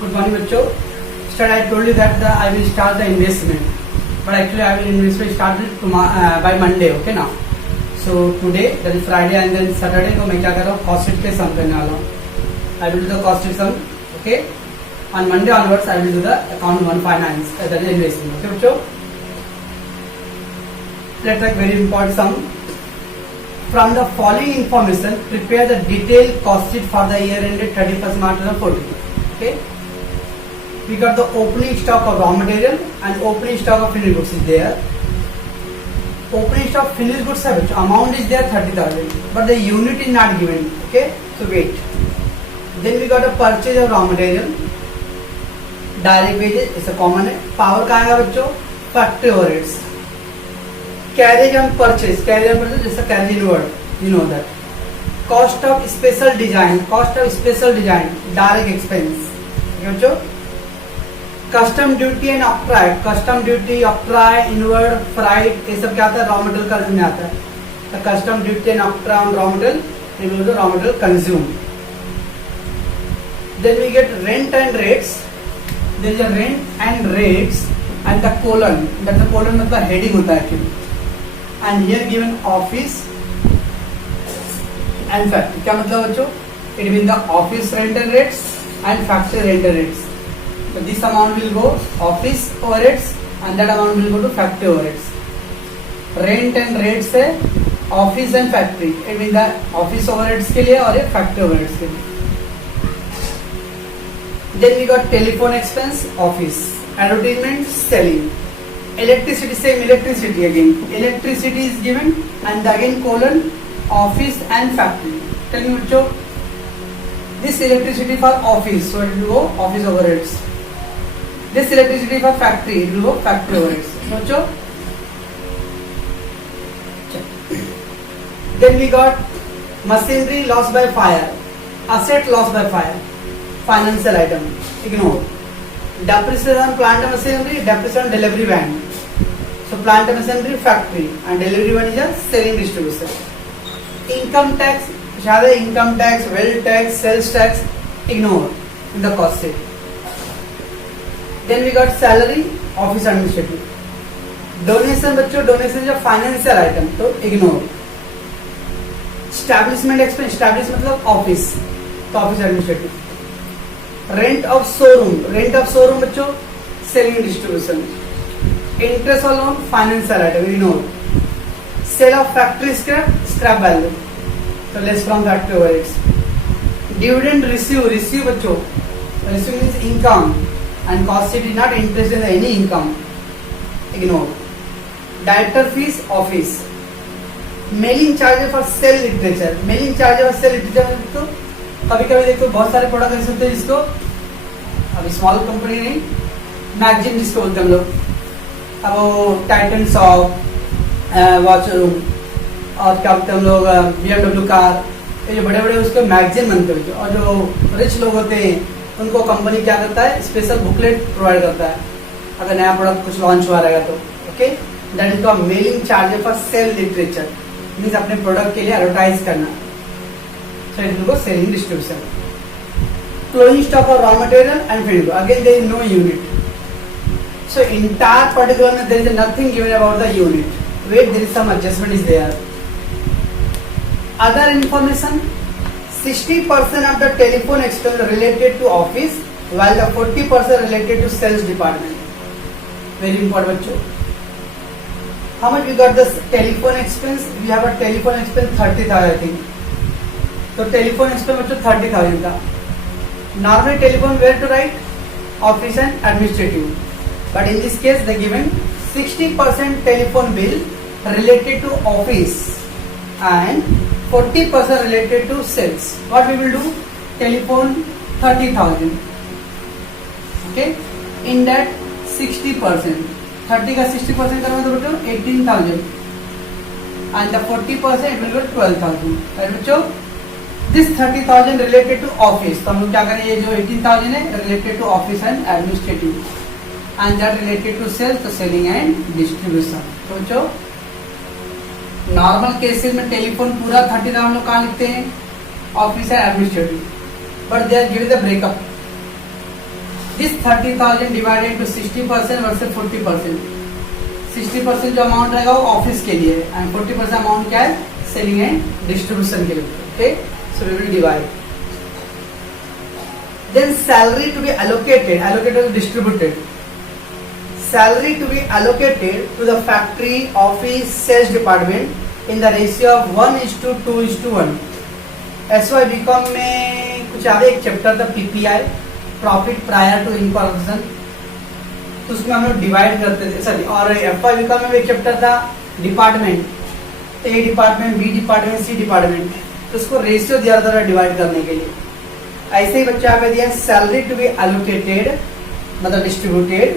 Good morning, बच्चों. Sir, I told you that I will start the investment, but actually I will investment started by Monday. Okay now. So today that is Friday and then Saturday को मैं क्या कर रहा हूँ cost sheet पे sum करने वाला हूँ. I will do the cost sheet sum. Okay. On Monday onwards I will do the account 1 finance that is investment. Okay बच्चों. Let's take very important sum. From the following information, prepare the detailed cost sheet for the year ended 31st March 2014. Okay. We got the opening stock of raw material and opening stock of finished goods is there. Opening stock finished goods which amount is there 30,000, but the unit is not given. Okay, so wait. Then we got a purchase of raw material. Direct wages is a common. Power का आएगा बच्चों factory overheads. Carriage on purchase is a carriage inward. You know that. Cost of special design. Direct expense. Okay बच्चों. Custom duty and octroi. Custom duty, octroi, inward, freight, ये सब क्या आता है? Raw material का में आता है. तो custom duty and octroi raw material, ये बोलते raw material consume. Then we get rent and rates. There is a rent and rates and the colon. That the colon मतलब हेडिंग होता है actually. And here given office and factory. क्या मतलब बच्चों? It mean the office rent and rates and factory rent and rates. So this amount will go office overheads and that amount will go to factory overheads. Rent and rates है office and factory. I mean the office overheads के लिए और ये factory overheads के लिए. Then we got telephone expense, office, advertisement, selling, electricity, same electricity again. Electricity is given and again colon office and factory. Tell me बच्चों, this electricity for office, so it will go office overheads. This electricity for factory, it will go factory overheads. बच्चों, then we got machinery lost by fire, asset lost by fire, financial item, ignore. Depreciation on plant and machinery, depreciation on delivery van. So plant and machinery factory and delivery van is a selling distribution. Income tax, शायद income tax, wealth tax, sales tax, ignore in the cost sheet. Then we got salary, office administrative. Donation बच्चों, donation जो financial item तो ignore. Establishment expense, establish मतलब office, तो office administrative. Rent of showroom बच्चों selling distribution. Interest on loan, financial item, ignore. Sale of factory scrap value, so less from factory overheads. Dividend receive बच्चों, receive means income. And cost sheet is not interested in any income, ignore. Director fees, office. Mailing charges for sell literature. तो कभी कभी देखो बहुत सारे प्रोडक्ट ऐसे होते हैं जिसको अभी स्मॉल कंपनी नहीं, मैगजीन जिसको बोलते हैं हम लोग. अब वो टाइटन शॉप, वॉच रूम और क्या बोलते हैं हम लोग BMW कार, ये जो बड़े बड़े उसके मैगजीन बनते हैं. और जो रिच लोग होते हैं उनको कंपनी क्या करता है? स्पेशल बुकलेट प्रोवाइड करता है अगर नया प्रोडक्ट कुछ लॉन्च हुआ रहेगा तो. Okay, that is called mailing charge for sale literature, means अपने प्रोडक्ट के लिए एडवर्टाइज करना. So it will go selling distribution. Closing stock of raw material and finish, again there is no unit. So entire particular में there is nothing given about the unit. Wait, there is some adjustment is there. Other information, 60% of the telephone expense related to office, while the 40% related to sales department. Very important बच्चों. How much we got the telephone expense? We have a telephone expense 30,000 I think. तो telephone expense बच्चों 30,000 का. Normally telephone where to write? Office and administrative. But in this case they given 60% telephone bill related to office and 40% related to sales. What we will do? Telephone 30,000. Okay. In that 60%, 30 का 60% करोगे तो बच्चों 18,000. And the 40% it will go 12,000. Right बच्चों? This 30,000 related to office. तो हम लोग क्या करें? ये जो 18,000 है related to office and administrative. And that related to sales, तो selling and distribution. तो बच्चों नॉर्मल केसेस में टेलीफोन पूरा 30,000 हम लोग कहाँ लिखते हैं? Office and administrative. But they are given the breakup. This 30,000 divided into 60% versus 40%। 60% जो अमाउंट रहेगा वो ऑफिस के लिए एंड 40% अमाउंट क्या है, सेलिंग एंड डिस्ट्रीब्यूशन के लिए। Okay, so we will divide. Then salary to be allocated, allocated distributed, salary to be allocated to the factory, office, sales department in the ratio of 1:2:1। SY B Com में कुछ आगे एक chapter था PPI, profit prior to incorporation, तो उसमें हम लोग डिवाइड करते थे सॉरी। और एफवाई बीकॉम में भी एक चैप्टर था department, A department, B department, सी डिपार्टमेंट, तो उसको रेशियो दिया था डिवाइड करने के लिए। ऐसे ही बच्चा आगे दिया सैलरी टू बी एलोकेटेड मतलब distributed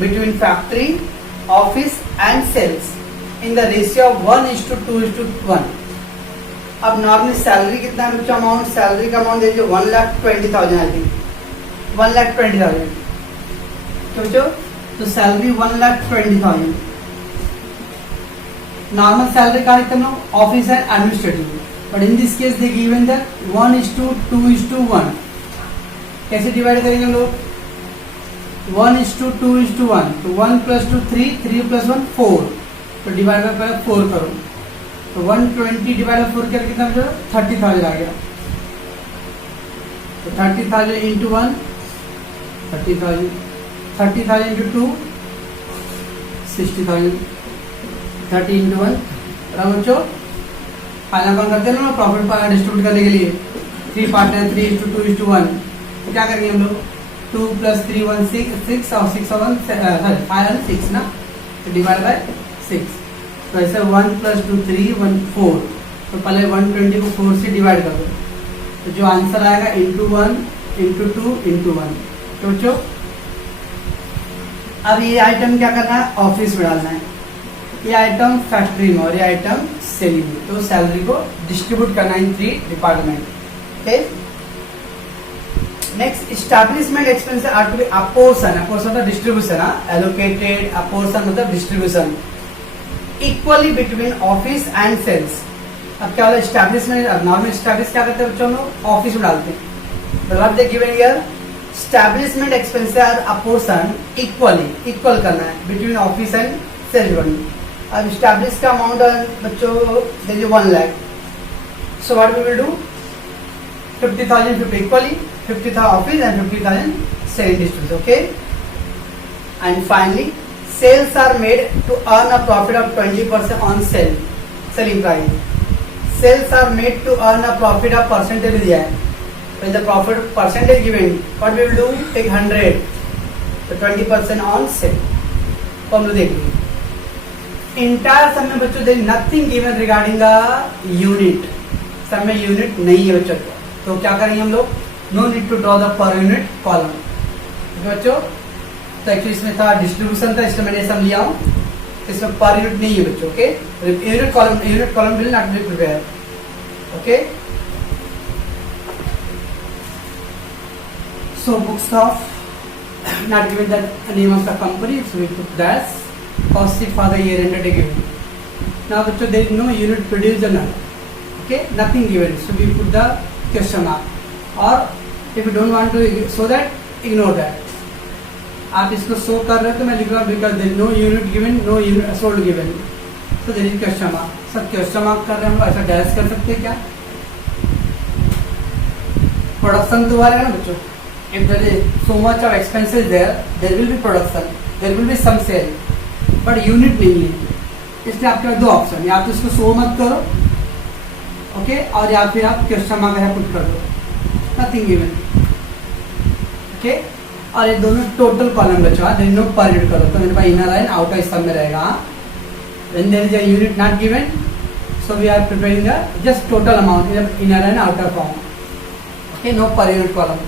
between factory, office and sales in the ratio of 1:2:1। अब नॉर्मली सैलरी कितना है बच्चा, अमाउंट, सैलरी का अमाउंट देखिए 1,20,000 आई थिंक, 1,20,000 समझो, तो सैलरी 1,20,000। नॉर्मल सैलरी का कितना, office and administrative, but in this case they given the 1:2:1। कैसे डिवाइड करेंगे हम लोग, 1:2:1, तो 1 + 2 3, 3 + 1 4, तो डिवाइड बाय 4 करो, तो 120 डिवाइड बाय 4 करके कितना बचा, 30,000 आ गया। तो 30,000 इंटू 1 30,000, 30,000 इंटू 2 60,000, 30 इंटू 1 बच्चों फाइनल काउंट करते हैं ना प्रॉफिट डिस्ट्रीब्यूट करने के लिए। 3 पार्ट है, 3:2:1, तो क्या करेंगे हम लोग, 2 + 3 1 6 और 6 और 1 सॉरी 5 और 6 ना, तो डिवाइड बाय 6, तो ऐसे 1 + 2 3 1 4, तो पहले 120 को 4 से डिवाइड कर दो, तो जो आंसर आएगा इंटू 1 इंटू 2 इंटू 1। तो बच्चों अब ये आइटम क्या करना है, ऑफिस में डालना है, ये आइटम फैक्ट्री में और ये आइटम सेलिंग में, तो सैलरी को डिस्ट्रीब्यूट करना in 3 department. Okay, next establishment expense are to be apportion, apportion मतलब डिस्ट्रीब्यूशन, एलोकेटेड, अपोर्शन मतलब distribution equally between office and sales. अब क्या होता है एस्टैब्लिशमेंट, नॉर्मल एस्टैब्लिश क्या करते हैं बच्चों, हम लोग ऑफिस में डालते हैं, मतलब they given here establishment expense are apportion equally, equal करना है between office and sales department. अब एस्टैब्लिश का अमाउंट बच्चों देखिए 1 lakh, so what we will do, 50,000 50 equally, 50,000 office and 50,000 sale distribution. Okay, and finally sales are made to earn a profit of 20% on selling price. Sales are made to earn a profit of percentage दिया है, when the profit percentage given, what we will do, take 100, तो 20% on sale, तो हम लोग देखेंगे। इंटायर सब में बच्चों देख nothing given regarding the unit, सब में यूनिट नहीं है बच्चों, तो क्या करेंगे हम लोग, no need to draw the per unit column बच्चों। तो एक्चुअली इसमें था डिस्ट्रीब्यूशन था, इसलिए मैंने सब लिया हूँ, इसमें पर यूनिट नहीं है बच्चों। Okay, unit column will not be prepare. Okay, so books of not given the name of the company, so we put that cost sheet for the year ended given. Now बच्चों there is no unit produced none, okay, nothing given, so we put the question mark, और if you don't want to so that ignore that. आप इसको शो कर रहे हो तो मैं लिख रहा हूँ because there no unit given, no unit sold given, तो देयर इज क्वेश्चन मार्क। सब क्वेश्चन मार्क कर रहे हैं हम लोग, ऐसा डैश कर सकते हैं क्या, प्रोडक्शन तो है ना बच्चों, if there is so much of expenses there will be production, there will be some sale, but unit नहीं है, इसलिए आपके पास 2 ऑप्शन, या तो इसको शो मत करो, ओके, और या फिर आप क्वेश्चन मार्क यहाँ पुट कर दो, नथिंग गिवन। ओके, और ये दोनों टोटल कॉलम बचा, दोनों पर यूनिट करो, तो मेरे पास इनर लाइन आउटर इस सब में रहेगा। When there is a unit not given, so we are preparing the just total amount in inner and outer form. Okay, no per unit column.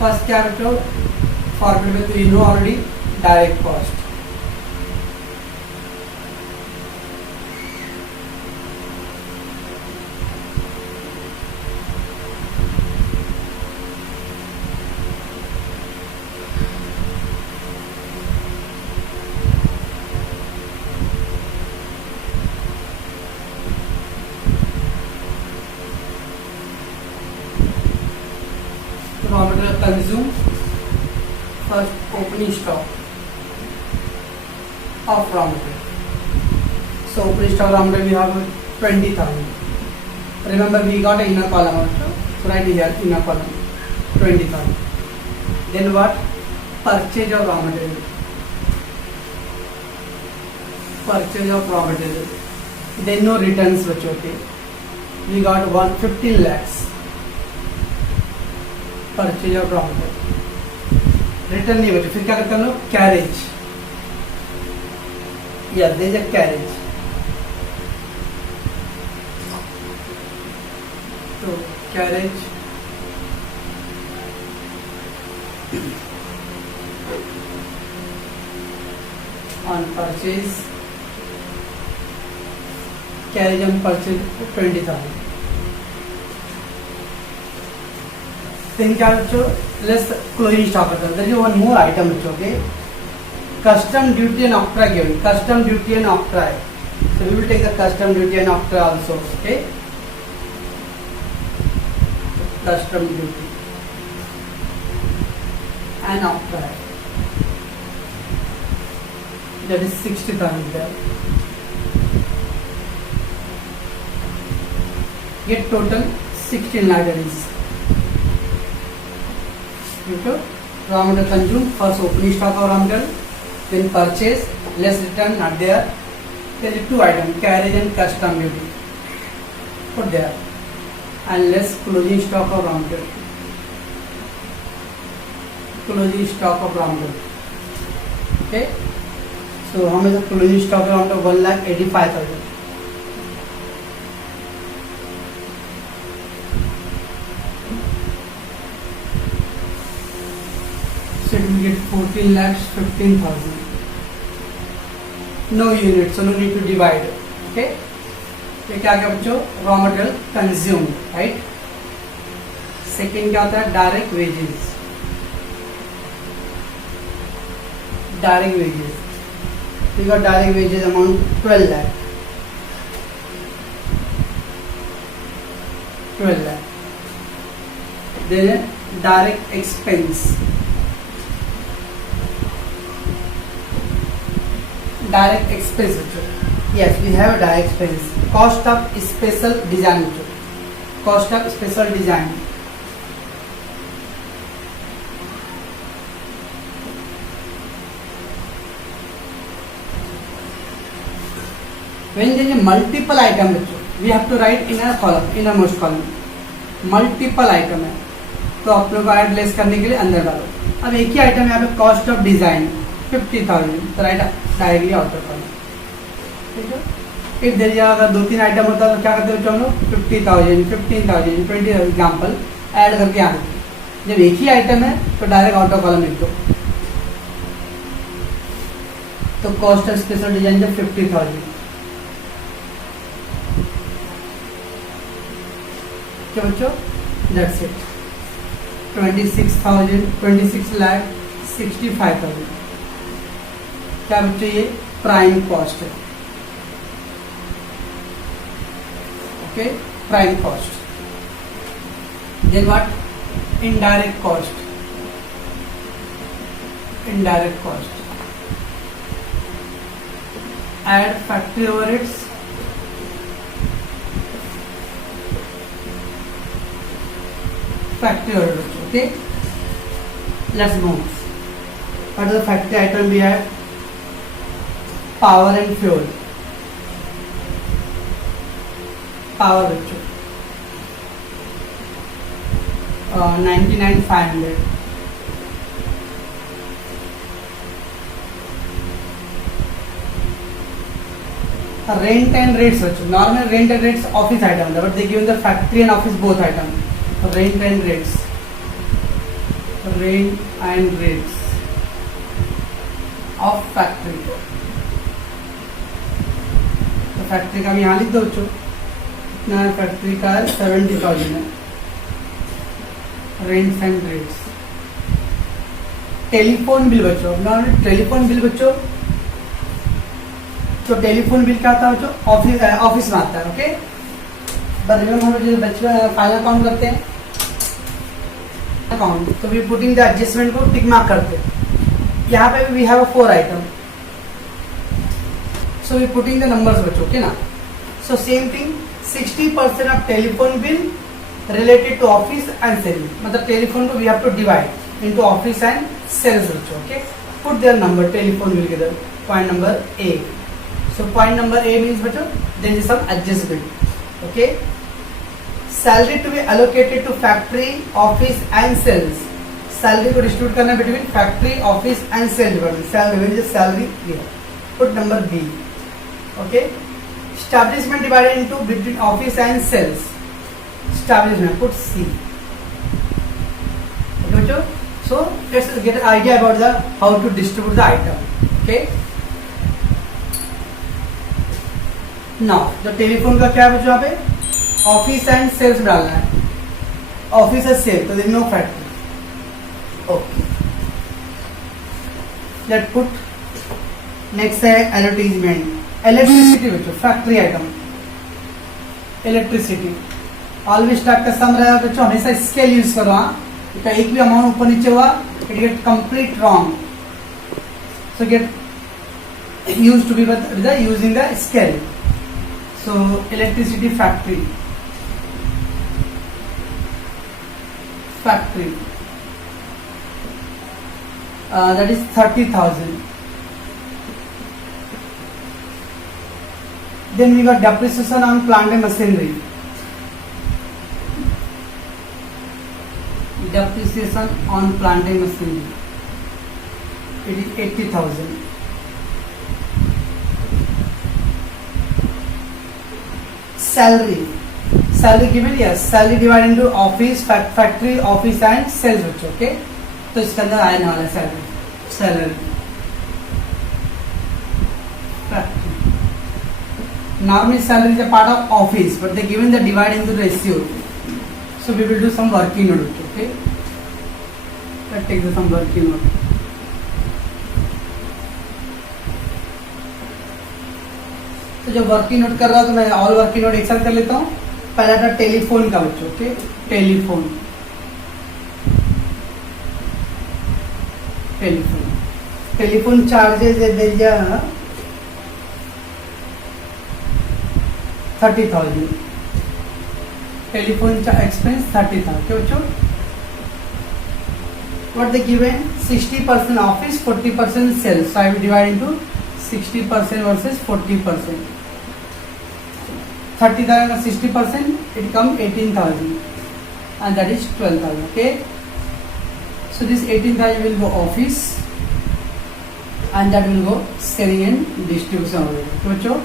First क्या बच्चों, format में तो you know already direct cost, material consumed, first opening stock of raw material. So opening stock raw material we have 20,000. Remember we got an inner column also, so write here inner column 20,000. Then what? Purchase of raw material. Purchase of raw material. Then no returns बच्चों. Okay, we got 115 lakhs. Purchase of raw material. Return नहीं बचे, फिर क्या करते हैं लोग? Carriage. Yeah, there is a carriage. So carriage on purchase, carriage on purchase 20,000. Then क्या बच्चों? Let's closing stock. There is one more item बच्चों. Okay, custom duty and octroi given. Custom duty and octroi. So we will take the custom duty and octroi also. Okay, custom duty and octroi. That is 60,000 there. Get total 16 lakh that is. Okay. Raw material consumed, first opening stock of raw material, then purchase, less return not there. There is two items, carriage and custom duty. Put there. And less closing stock of raw material. Closing stock of raw material. Okay. So how much is the closing stock of raw material? 1,85,000. So it will get 14 lakhs 15,000. No unit, so no need to divide. Okay. ये क्या क्या बच्चों? Raw material consume, right. Second क्या होता है? Direct wages. Direct wages, we got direct wages amount 12 lakh. 12 lakh. Then direct expense. Direct expense. Yes, we have a direct expense. Cost of special design. Cost of special design. When there is a multiple item, we have to write in a column, innermost column. Multiple item है, तो आप लोग add less करने के लिए अंदर डालो. अब एक ही आइटम यहाँ पे कॉस्ट ऑफ डिजाइन 50,000, तो राइट डायरेक्टली आउटर कॉलम. ठीक है. फिर दे अगर दो तीन आइटम होता है तो क्या करते हो हम लोग? 50,000, 15,000, 20,000 एग्जाम्पल ऐड करके यहाँ देते. जब एक ही आइटम है तो डायरेक्ट आउटर कॉलम लिख दो. तो कॉस्ट ऑफ स्पेशल डिजाइन जब 50,000. क्या बच्चों? That's it. 26,000, 26 लाख 65,000. क्या बच्चों? ये प्राइम कॉस्ट है. Okay, prime cost. Then what? Indirect cost. Indirect cost. Add factory overheads. Factory order. Okay, let's move. What is the factory item we have? Power and fuel. Power bachcho 99,500. Rent and rates bachcho. Normal rent and rates office item, but they given the factory and office both item. Rent and rates. Rent and rates of factory. तो फैक्ट्री का हम यहाँ लिख दो बच्चों. इतना फैक्ट्री का 70,000 है. Rents and rates. Telephone bill बच्चों. अपना टेलीफोन बिल बच्चों, तो टेलीफोन बिल क्या आता है बच्चों? ऑफिस में आता है. ओके, बच्चों फाइनल काउंट करते हैं. अकाउंट, तो वी पुटिंग द एडजस्टमेंट को टिक मार्क करते हैं. यहाँ पे we have 4 item, so we putting the numbers बच्चों, ओके ना. So same thing 60% of telephone bill related to office and sale, मतलब टेलीफोन को we have to divide into office and sales बच्चों. Okay, put there number telephone bill के इधर. Point number A. So point number A means बच्चों there is some adjustment. Okay, salary to be allocated to factory office and sales. Salary को distribute करना between factory office and sale department. Salary here. Put number B. Okay, establishment divided into between office and sales. Establishment put C. Okay बच्चों, so let's get an idea about the how to distribute the item. Okay, now the telephone का क्या है बच्चों, यहाँ पे office and sales में डालना है. ऑफिस एंड सेल, तो there is no factory. Okay, let put next है एडवर्टीजमेंट. इलेक्ट्रिसिटी बच्चों, factory item. Electricity always type का सम रहेगा बच्चों, हमेशा स्केल यूज करो. हाँ, एक भी अमाउंट ऊपर नीचे हुआ it get complete wrong, so get use to be with using the scale. So electricity factory, that is 30,000. Then we got depreciation on plant and machinery. Depreciation on plant and machinery, it is 80,000. Salary given, yes. Salary divided into office, factory, office and sales बच्चों. Okay, तो इसके अंदर आने वाला salary. Normally salary is a part of office, but they given the divide into the ratio. So we will do some working note. Okay, let's take some working note. तो जब working note कर रहा हूं तो मैं all working note एक साथ कर लेता हूं. पहला था टेलीफोन का बच्चों. ओके, टेलीफोन चार्जेस दे 30,000. Telephone expense 30,000. क्या बच्चों, what they given 60% office, 40% sales. So I will divide into 60% versus 40%. 30,000 or 60%, it come 18,000, and that is 12,000. Okay, so this 18,000 will go office, and that will go selling and distribution only. So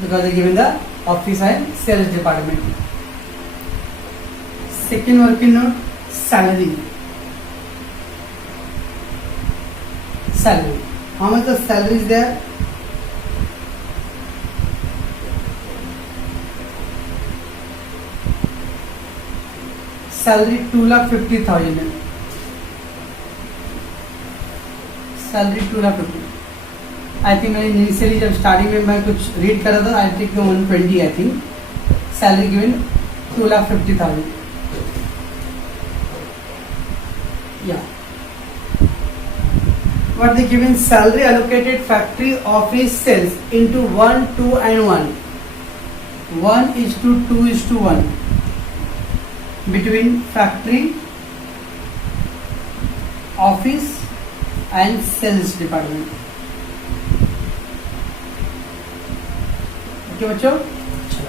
because they given the office and sales department. Second working note, salary. How much the salary is there? Salary 2,50,000 है. Salary 2,50,000. I think मैंने इनिशियली जब स्टार्टिंग में मैं कुछ रीड कर रहा था, I think 120 I think. Salary given 2,50,000. Yeah. What they given? Salary allocated factory office sales into 1, 2 and 1. 1:2:1 between factory, office and sales department. Okay बच्चों,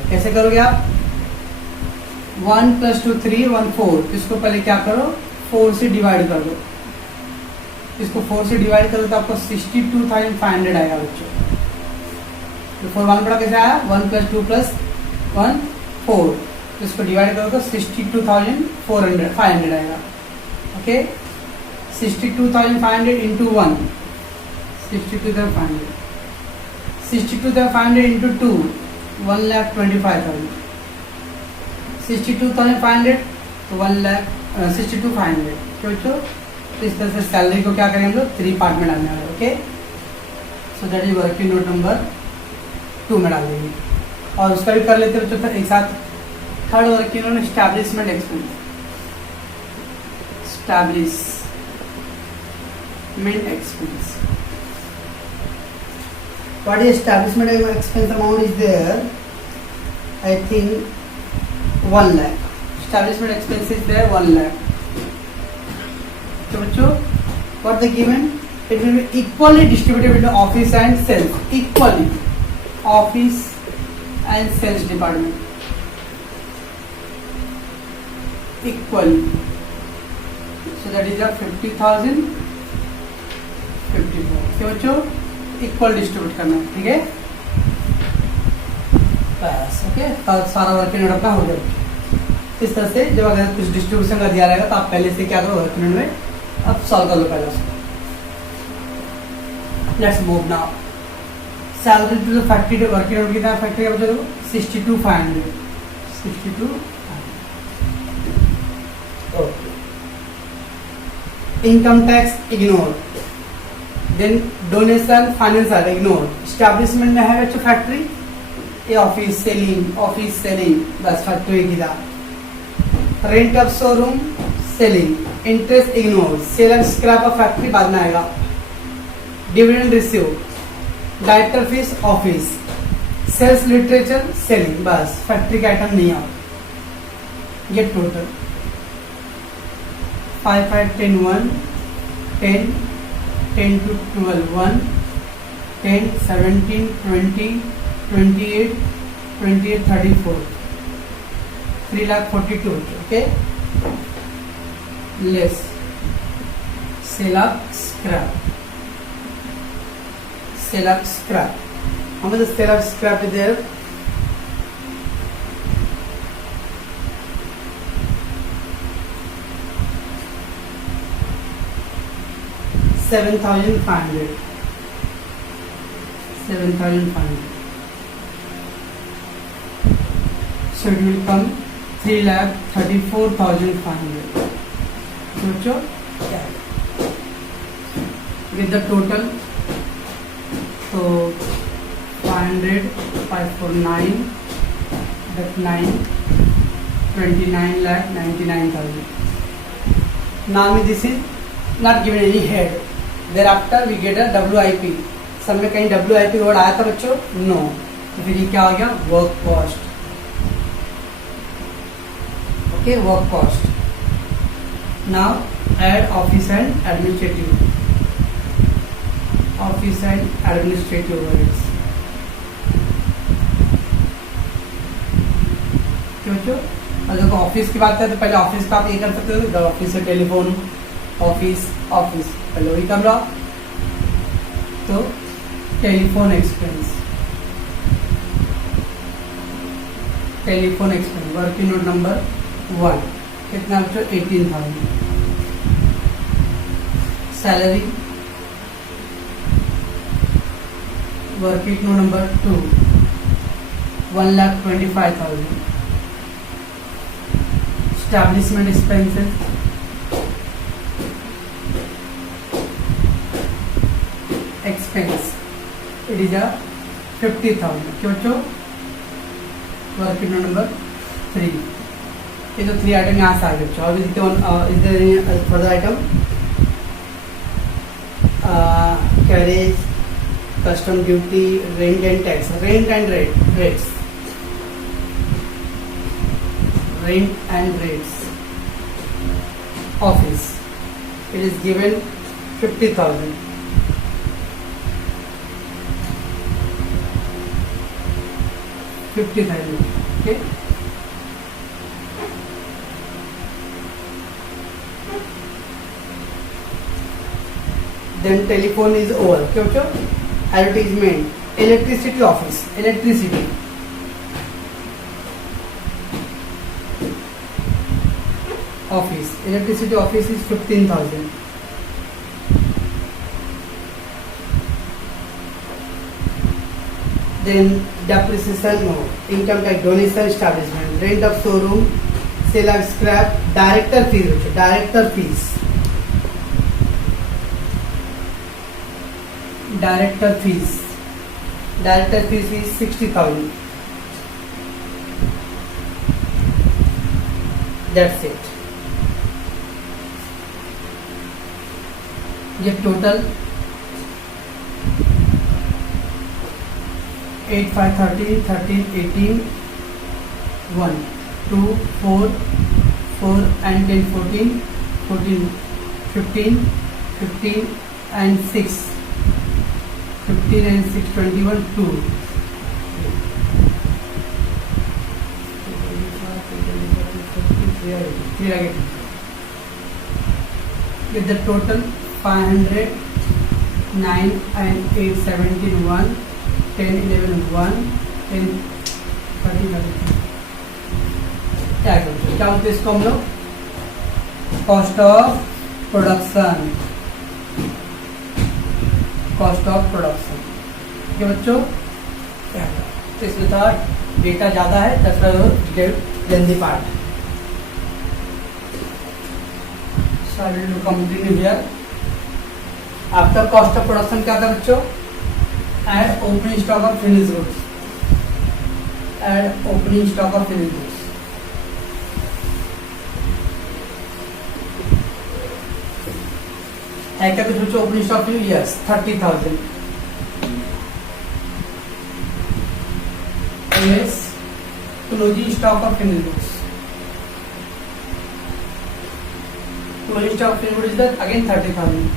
कैसे करोगे आप? 1 + 2 3 1 4. इसको पहले क्या करो, 4 से डिवाइड कर दो. इसको 4 से डिवाइड करो तो आपको 62,500 आएगा बच्चों. तो 4 1 बड़ा कैसे आया? 1 + 2 + 1 4. तो इसको डिवाइड करो तो 62,500 आएगा. ओके, 62,500 into 1, 62,500. 62,500 into 2, 1,25,000. 62,500 तो 1,62,500. तो इस तरह से सैलरी को क्या करेंगे हम लोग 3 पार्ट में डालने वाले. Okay, so that is working note number 2 में डाल देंगे. और उसका भी कर लेते बच्चों एक साथ. Third working note establishment expense. establishment expense. What is establishment expense amount is there? I think 1 lakh. Establishment expense is there 1 lakh. So what they given? It will be equally distributed between office and sales. Equally, office and sales department. Equally. So that is a 50,000, 54. क्या बच्चों equal distribute करना है, ठीक है बस ओके। सारा work unit अपना हो गया। इस तरह से जब अगर कुछ डिस्ट्रीब्यूशन का दिया रहेगा तो आप पहले से क्या करो वर्क यूनिट में अब सॉल्व कर लो पहले उसको। Let's move now. Salary to the factory work unit कितना फैक्ट्री का बच्चों 62,500 okay. Income tax ignore, then donation financial ignore. Establishment में है बच्चों फैक्ट्री, ये ऑफिस सेलिंग बस फैक्ट्री की था। Rent of showroom selling, interest ignore, sale and scrap of factory बाद में आएगा। Dividend receive, director fees office, sales literature selling बस फैक्ट्री का आइटम नहीं आता। गेट टोटल 5, 5, 10, 1, 10, 10 to 12, 1, 10, 17, 20, 28, 28, 34, 3,42,000, okay? Less. Sale of scrap. How much is sale of scrap is there? 7,500. So it will come 3,34,500. So with the total, so 500, 549, that 9, 29,99,000. Now this is not given any head. Thereafter we get a WIP. सब में कहीं WIP word आया था बच्चों? No. तो फिर ये क्या हो गया? Work cost. Okay, work cost. Now add office and administrative overheads. क्यों बच्चों? और देखो ऑफिस की बात करें तो पहले ऑफिस का आप ये कर सकते हो, ऑफिस से टेलीफोन ऑफिस पहले वही कर लो। तो telephone expense work unit number 1 कितना बच्चों? 18,000। Salary work unit number 2 1,25,000। Establishment expenses it is a 50,000। क्यों बच्चों? Work unit number 3। ये तो 3 आइटम यहाँ से आ गए बच्चों। और is there further item carriage, custom duty, rent and tax, rent and rates office it is given 50,000। okay? Then telephone is over। क्यों? Advertisement, electricity office, electricity office is 15,000। Then depreciation, no. Income tax, donation, establishment, rent of showroom, sale of scrap, director fees is 60,000। That's it। ये टोटल 8 5 13 13 18 1 2 4 4 and 10 14 14 15 15 and 6 15 and 6 21 2 with the total 500 9 and 8 17 1 10 11 1 10 13 क्या बोलते हैं इसको हम लोग cost of production ये बच्चों क्या तो इसमें था डेटा ज़्यादा है this lengthy part continue here after cost of production क्या था बच्चों add opening stock of finish goods add opening stock of finish goods है क्या कुछ बच्चों opening stock yes 30,000 yes closing stock of finished goods closing stock of finished goods is that again 30,000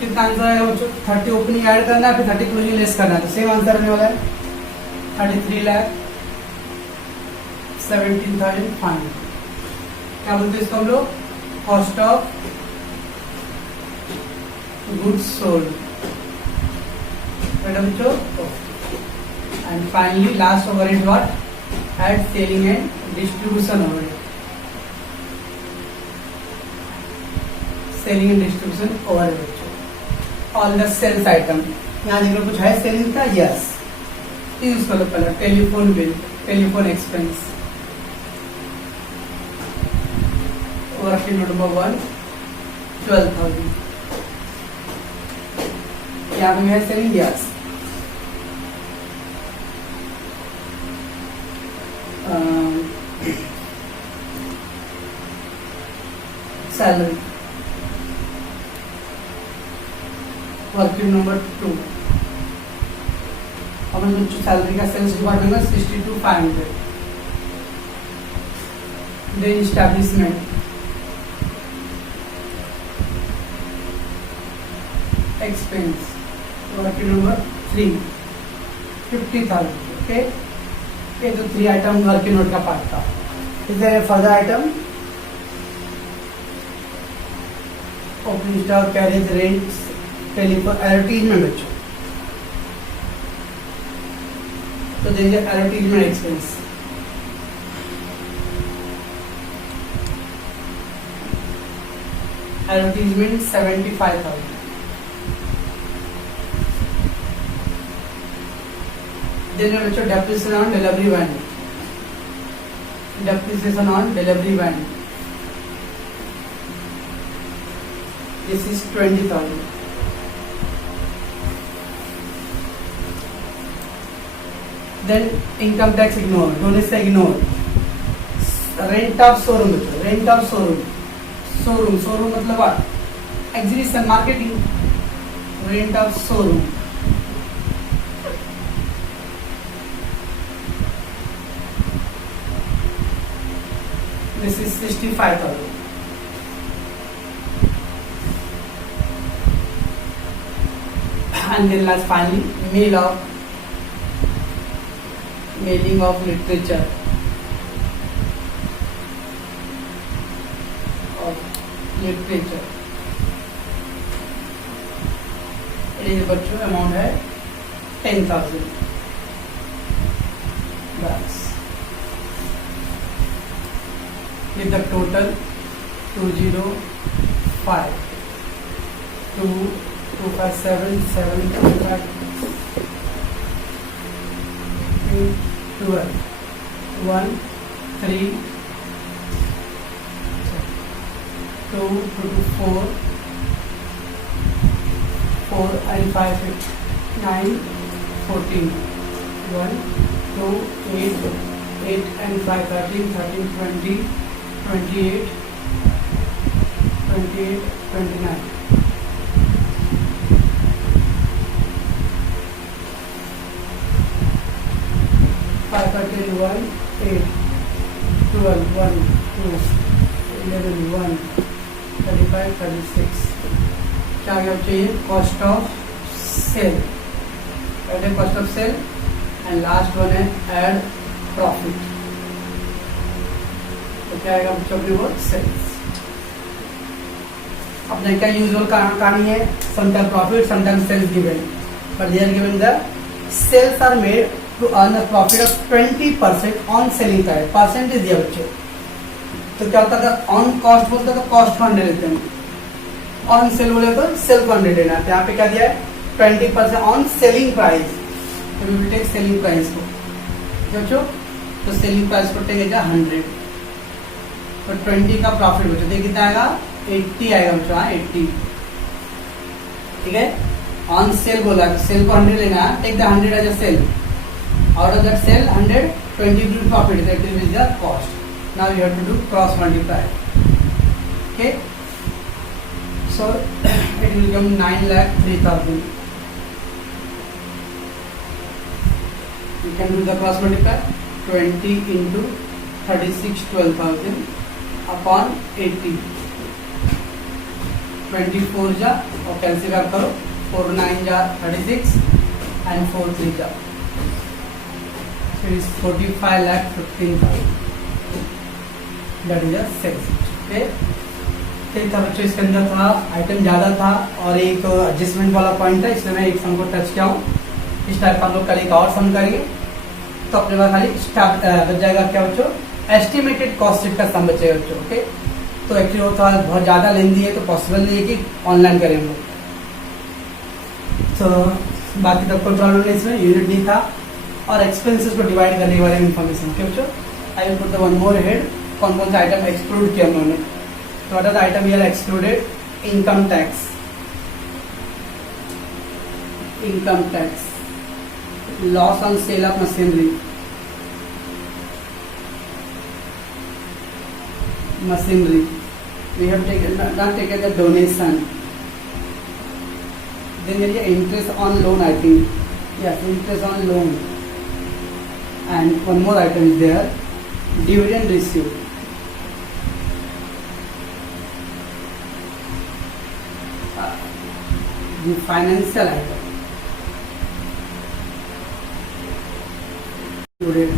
कितना आंसर आएगा बच्चों 30 ओपनिंग ऐड करना है फिर 30 क्लोजिंग लेस करना है तो सेम आंसर आने वाला है 33 लाख 17,500 क्या बोलते हैं इसको हम लोग cost of goods sold and finally last overhead what add selling and distribution overhead all the sales item यहाँ देखो कुछ है सेलिंग का यस यूज करो पहले telephone bill telephone expense working note number 1 12,000 यहाँ पे है selling yes salary working number 2 अपन जो सैलरी का सेल्स डिपार्टमेंट का 62,500 then establishment expense working number 3 50,000 okay ये तो 3 आइटम वर्किंग नोट का पार्ट था is there further item opening stock carriage rent telephone advertisement बच्चों तो there is advertisement expense advertisement 75,000 then बच्चों depreciation on delivery van this is 20,000 then income tax ignore donation ignore rent of showroom मतलब what exhibition marketing rent of showroom this is 65,000 and then last finally mailing of literature ये बच्चों अमाउंट है 10,000 बस with the total 205 257 725 12 1 3 2 4 4 and 5 9 14 1 2 8 8 and 5 13 13 20 28 28, 29. 5 का 10, 1, 8, 12, 1, 2, 11, 1, 35, 36. क्या आगे चाहिए? Cost of sale. पहले cost of sale and last one है एड प्रॉफिट. तो क्या आएगा बच्चों की वो? सेल्स. अपने क्या यूजुअल कहानी है? Sometime profit, sometime sales given, but they are given the sales are made to earn a profit of 20% on selling price. Percentage दिया बच्चों. तो क्या होता था? ऑन कॉस्ट बोलता तो कॉस्ट को 100 लेते हैं, ऑन सेल बोले तो सेल को 100 लेना है. यहाँ पे क्या दिया है? 20% ऑन सेलिंग प्राइस. तो we will take selling price को बच्चों. तो सेलिंग प्राइस को टेक 100. तो 20 का प्रॉफिट बच्चों देखिए कितना आएगा? 80 आएगा बच्चों. हाँ 80. ठीक है. ऑन सेल बोला तो सेल को 100 लेना है. Take the 100 as a sale. Out of that sale 100, 20 will profit. That is the cost. Now you have to do cross multiply. Okay. So it will become 9,03,000. You can do the cross multiply. 20 into 36, 12,000 upon 80. 24 जा और कैंसिल आप करो. 4 9 जा 36 and 4 3 जा. So it is 45,15,000. That is a sales. Okay. ठीक था बच्चों. इसके अंदर था आइटम ज़्यादा था और एक एडजस्टमेंट वाला पॉइंट था, इसलिए मैं एक सम को टच किया हूँ. इस टाइप का हम लोग कल एक और सम करेंगे. तो अपने पास खाली स्टार्ट बच जाएगा क्या बच्चों? एस्टिमेटेड कॉस्ट शीट का सम बचेगा बच्चों. ओके. तो एक्चुअली वो थोड़ा बहुत ज़्यादा लेंदी है तो पॉसिबल नहीं है कि ऑनलाइन करें हम लोग. तो बाकी तब कोई प्रॉब्लम नहीं, इसमें यूनिट नहीं था और एक्सपेंसेस को डिवाइड करने के बारे में इन्फॉर्मेशन. ओके बच्चों. I will put the one more head. कौन कौन सा आइटम एक्सक्लूड किया उन्होंने? तो what are the item here excluded? Income tax, income tax, loss on sale of machinery, machinery. We have taken not taken the donation. Then there is interest on loan, I think. Yes, interest on loan. And one more item is there, dividend received. The financial item included.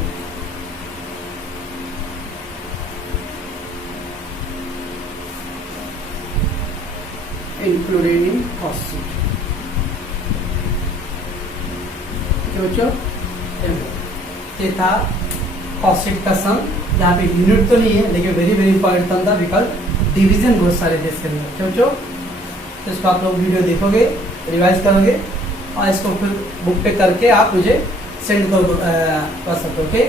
Included in cost sheet. बच्चों ये था cost sheet का सम. यहाँ पे यूनिट तो नहीं है लेकिन वेरी वेरी इंपॉर्टेंट था बिकॉज डिवीजन बहुत सारे थे इसके अंदर. बच्चों तो इसको आप लोग वीडियो देखोगे, रिवाइज करोगे और इसको फिर बुक पे करके आप मुझे सेंड कर सकते हो. ओके.